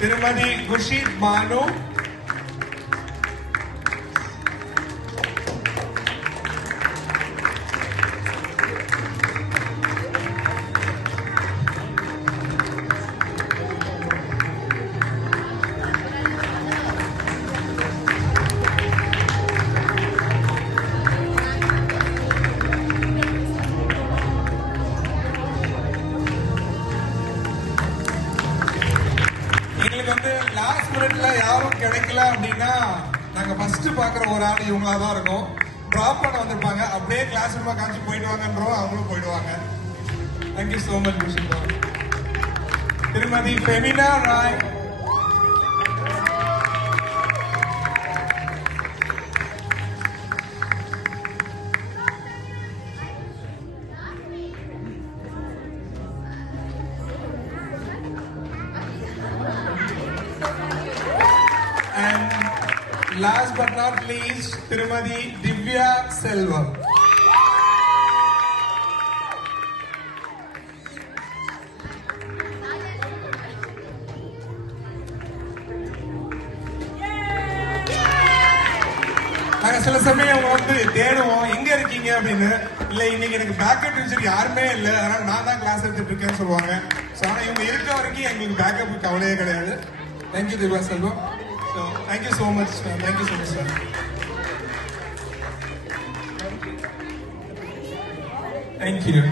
திருமதி குஷித் பானு, லாஸ்ட் மினிட்ல யாரும் கிடைக்கல அப்படின்னா நாங்க ஃபர்ஸ்ட் பாக்குற ஒரு ஆள் இவங்களா தான் இருக்கும். டிராப் பண்ண வந்திருப்பாங்க, அப்படியே கிளாஸ் ரூமா காமிச்சு போயிட்டு வாங்கன்றோம், அவங்களும் போயிடுவாங்க. Thank you so much Kushita. திருமதி Femina Roy, last but not least திருமதி திவ்யா செல்வம். நாங்க சில சமயம் வந்து தேடுவோம் எங்க இருக்கீங்க அப்படின்னு. இல்ல இன்னைக்கு எனக்கு பேக்கப் டீச்சர் யாருமே இல்லை, அதனால நான் தான் கிளாஸ் எடுத்துட்டு இருக்கேன்னு சொல்லுவாங்க. ஆனா இவங்க இருக்க வரைக்கும் எங்களுக்கு பேக்கப் கவலையே கிடையாது. Thank you Divya Selvam. So, thank you so much. Thank you so much, sir. Thank you.